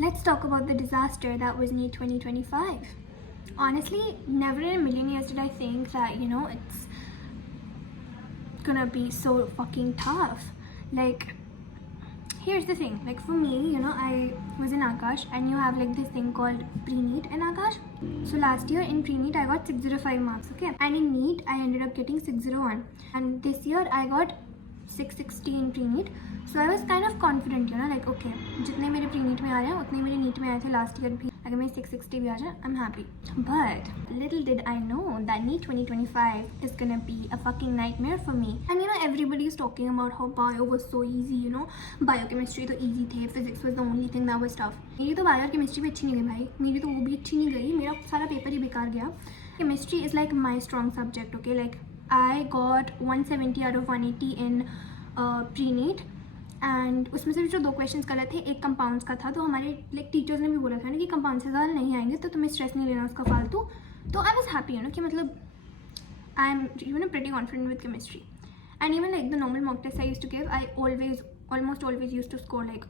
let's talk about the disaster that was NEET 2025. Honestly, never in a million years did I think that, it's gonna be so fucking tough. Like, here's the thing, like for me, I was in Akash and you have like this thing called pre-NEET in Akash. So last year in pre-NEET I got 605 marks, okay? And in NEET I ended up getting 601. And this year I got 660 in pre-NEET. So I was kind of confident, like okay, जितने मेरे pre-NEET में आ रहे हैं उतने मेरे NEET में आए थे last year भी. अगर मेरे 660 भी आ जाए, I'm happy. But little did I know that NEET 2025 is gonna be a fucking nightmare for me. And everybody is talking about how bio was so easy, biochemistry तो easy थे, physics was the only thing that was tough. मेरी तो bio और chemistry भी अच्छी नहीं गई भाई, मेरी तो वो भी अच्छी नहीं गई, मेरा सारा पेपर ही बेकार गया. Chemistry is like my strong subject, okay? Like I got 170 out of 180 in pre-NEET. And उसमें से जो 2 क्वेश्चंस गलत थे, एक कंपाउंड्स का था, तो हमारे लाइक टीचर्स ने भी बोला था ना कि कंपाउंड से ज़्यादा नहीं आएंगे तो तुम्हें स्ट्रेस नहीं लेना उसका फालतू. तो आई वॉज हैप्पी कि मतलब I am pretty confident with chemistry. And even like the normal mock test I used to give, I almost always used to score like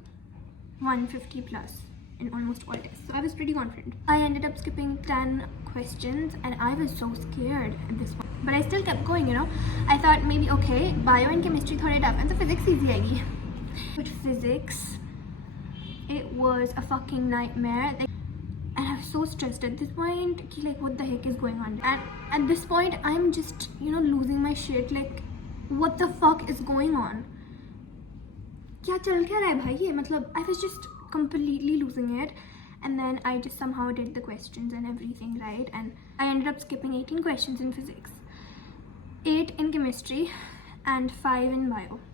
150 plus in almost all tests. So I was pretty confident. I ended up skipping 10 questions and I was so scared at this point. But I still kept going, I thought maybe okay, bio and chemistry थोड़े tough and so physics easy आएगी. But physics, it was a fucking nightmare. And I was so stressed at this point. Like, what the heck is going on? And at this point, I'm just, losing my shit. Like, what the fuck is going on? क्या चल क्या रहा है भाई ये? मतलब, I was just completely losing it. And then I just somehow did the questions and everything right. And I ended up skipping 18 questions in physics, 8 in chemistry, and 5 in bio.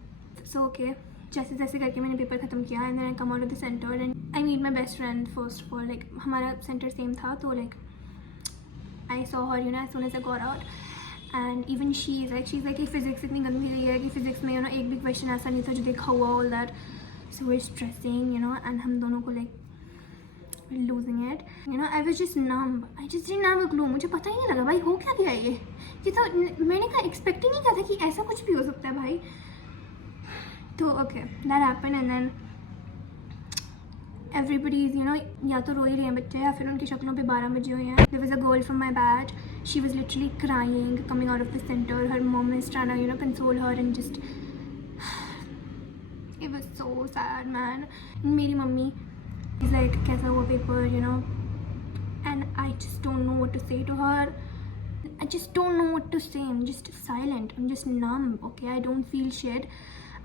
So, okay. जैसे जैसे करके मैंने paper ख़त्म किया and then I come out of the centre and I meet my best friend first of all. Like हमारा centre same था तो like I saw her as soon as I got out and even she is like कि physics इतनी गंदी गई है कि physics में एक भी क्वेश्चन ऐसा नहीं था जो देखा हुआ all that. So we stressing and हम दोनों को like losing it. I was just numb. I just didn't have a clue. मुझे पता ही नहीं लगा भाई हो क्या गया ये तो मैंने कहा एक्सपेक्ट ही नहीं किया था कि ऐसा कुछ भी हो सकता है भाई. तो okay that happen and then everybody is या तो रो ही रहे हैं बच्चे या फिर उनकी शक्लों पे 12 बजे हुए हैं. There was a girl from my batch, she was literally crying coming out of the centre. Her mom is trying to console her and just it was so sad man. मेरी मम्मी इज़ लाइक कैसा हुआ paper and I just don't know what to say to her. I just don't know what to say. I'm just silent. I'm just numb. Okay, I don't feel shit.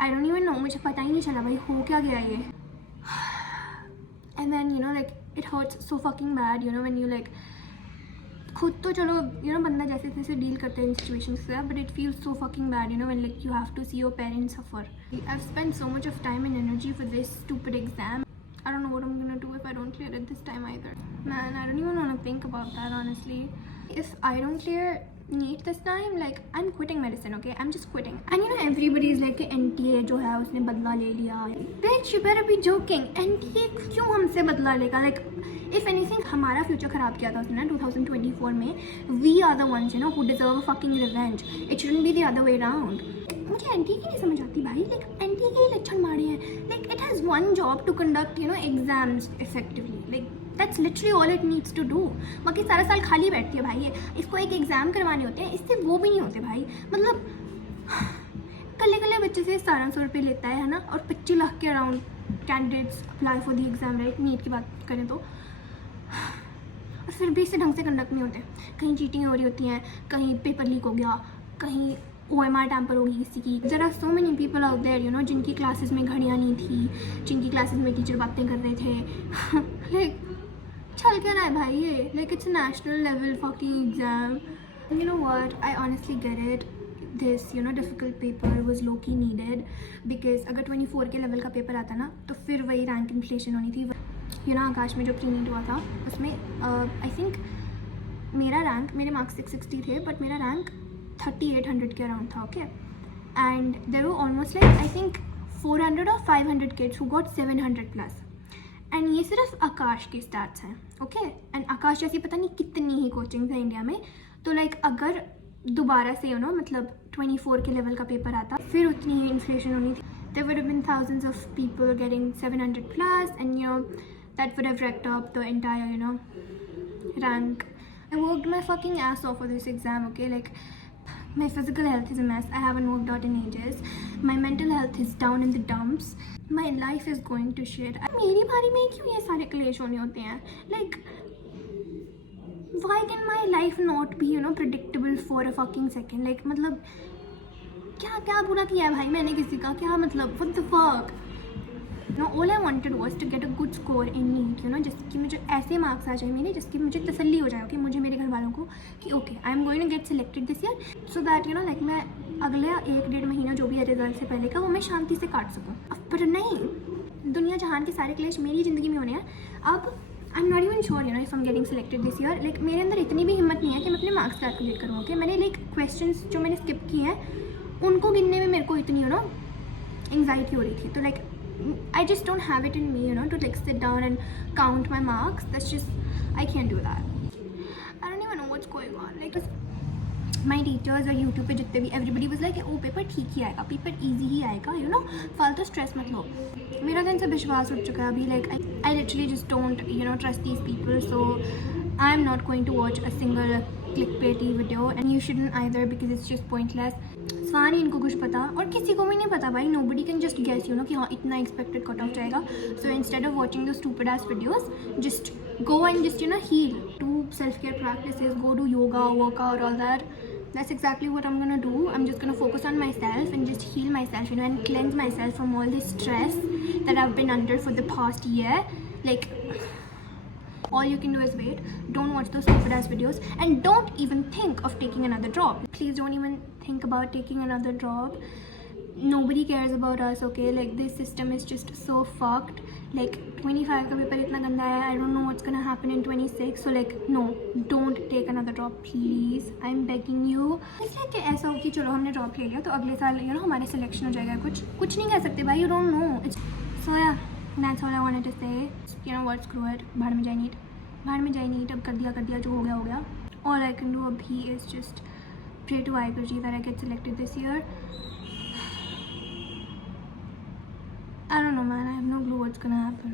I don't even know. मुझे पता ही नहीं चला भाई हो क्या गया ये. And then like it hurts so fucking bad. When you like खुद तो चलो बंदा जैसे तैसे डील करते हैं इन सिचुएशंस से, but it feels so fucking bad when like you have to see your parents suffer. I've spent so much of time and energy for this stupid exam. I don't know what I'm gonna do if I don't clear it this time either. Man, I don't even want to think about that honestly. If I don't clear NEET this time, like I'm quitting medicine, okay? I'm just quitting. And everybody is like NTA जो है उसने बदला ले लिया. Bitch, you better be joking. NTA क्यों हमसे बदला लेगा? Like if anything हमारा फ्यूचर ख़राब किया था उसने 2024 में. We are the ones who deserve a fucking revenge. It shouldn't be the other way around. मुझे NTA की नहीं समझ आती भाई. Like NTA के लक्षण मारे हैं. Like it has one job to conduct exams effectively. Like that's literally all it needs to do. बाकी सारा साल खाली बैठती है भाई ये. इसको एक एग्ज़ाम करवाने होते हैं, इससे वो भी नहीं होते भाई. मतलब कल्ले बच्चे से 1700 रुपये लेता है ना, और 25 लाख के around candidates apply for the exam right. NEET की बात करें तो और फिर भी इसे ढंग से कंडक्ट नहीं होते. कहीं चीटिंग हो रही होती हैं, कहीं पेपर लीक हो गया, कहीं OMR टैम्पर होगी किसी की. There are so many people out there जिनकी क्लासेस में घड़ियाँ नहीं थी, जिनकी क्लासेस में टीचर बातें कर रहे थे. लाइक चल क्या रहा है भाई ये? Like it's a national level fucking exam. You know what, I honestly get it. This difficult paper was low key needed because अगर 24 के लेवल का पेपर आता ना तो फिर वही रैंक इन्फ्लेशन होनी थी. आकाश में जो प्री-नीट हुआ था उसमें आई थिंक मेरे मार्क्स 660 थे बट मेरा रैंक 3800 के अराउंड था. Okay and there were almost like I think 400 or 500 kids who got 700 plus. And ये सिर्फ आकाश के स्टैट्स हैं. ओके एंड आकाश जैसी पता नहीं कितनी ही कोचिंग्स हैं इंडिया में. तो लाइक अगर दोबारा से मतलब 24 के लेवल का पेपर आता फिर उतनी ही इन्फ्लेशन होनी थी. there would have been thousands of people getting 700 plus and that would have wrecked up the entire, you know, rank. I worked my fucking ass off for this exam, okay? Like, my physical health is a mess. I haven't worked out in ages. My mental health is down in the dumps. My life is going to shit. मेरी बारी में क्यों ये सारे क्लेश होने होते हैं? Like, why can my life not be, you know, predictable for a fucking second? Like, मतलब क्या क्या बुरा किया है भाई मैंने किसी का? क्या मतलब? What the fuck? No, all I wanted was to get a good score in NEET, you know, जिसकी मुझे ऐसे मार्क्स आ जाए मेरे, जिसकी मुझे तसल्ली हो जाए, ओके, मुझे मेरे घर वालों को कि okay I am going to get selected this year, so that you know like मैं अगले 1-1.5 महीना जो भी है रिजल्ट से पहले का वो मैं शांति से काट सकूँ. पर नहीं, दुनिया जहान के सारे क्लेश मेरी ज़िंदगी में होने हैं. अब I am not even sure you know if I am getting selected this year. Like मेरे अंदर इतनी भी हिम्मत नहीं है कि मैं अपने मार्क्स कैलकुलेट करूँ. ओके, मैंने लाइक क्वेश्चंस जो मैंने स्किप किए हैं उनको गिनने में मेरे को इतनी यू नो एंग्जाइटी हो रही थी. तो like I just don't have it in me, you know, to like sit down and count my marks. That's just, I can't do that. I don't even know what's going on. Like, my teachers और YouTube पे जितने भी everybody was like, oh paper ठीक ही आएगा, paper easy ही आएगा, you know, फालतू stress मत लो. मेरा तो इनसे विश्वास उठ चुका है अभी. Like, I literally just don't, you know, trust these people. So I'm not going to watch a single clickbaity video, and you shouldn't either because it's just pointless. स्वान ही इनको कुछ पता और किसी को भी नहीं पता भाई. nobody can just guess, you know, कि हाँ इतना expected cut off जाएगा. So instead of watching those stupid ass videos, just go and just, you know, heal. Do self-care practices, go do yoga, workout, all that. That's exactly what I'm gonna do. I'm just gonna focus on myself and just heal myself, you know, and cleanse myself from all this stress that I've been under for the past year. Like, all you can do is wait. Don't watch those stupid ass videos and don't even think of taking another job. Please don't even think about taking another job. Nobody cares about us, okay? Like, this system is just so fucked. Like, 25 का paper इतना गंदा है. I don't know what's gonna happen in 26. So like, no, don't take another job, please. I'm begging you. इसलिए कि ऐसा हो कि चलो हमने जॉब ले लिया तो अगले साल you know हमारे सिलेक्शन हो जाएगा. कुछ नहीं कह सकते भाई. You don't know. So yeah, that's all I wanted to say. You know what? Screw it. भाड़ में जाए नीट. अब कर दिया जो हो गया. All I can do अभी is just pray to Vaiguru that I get selected this year. I don't know, man. I have no clue what's gonna happen.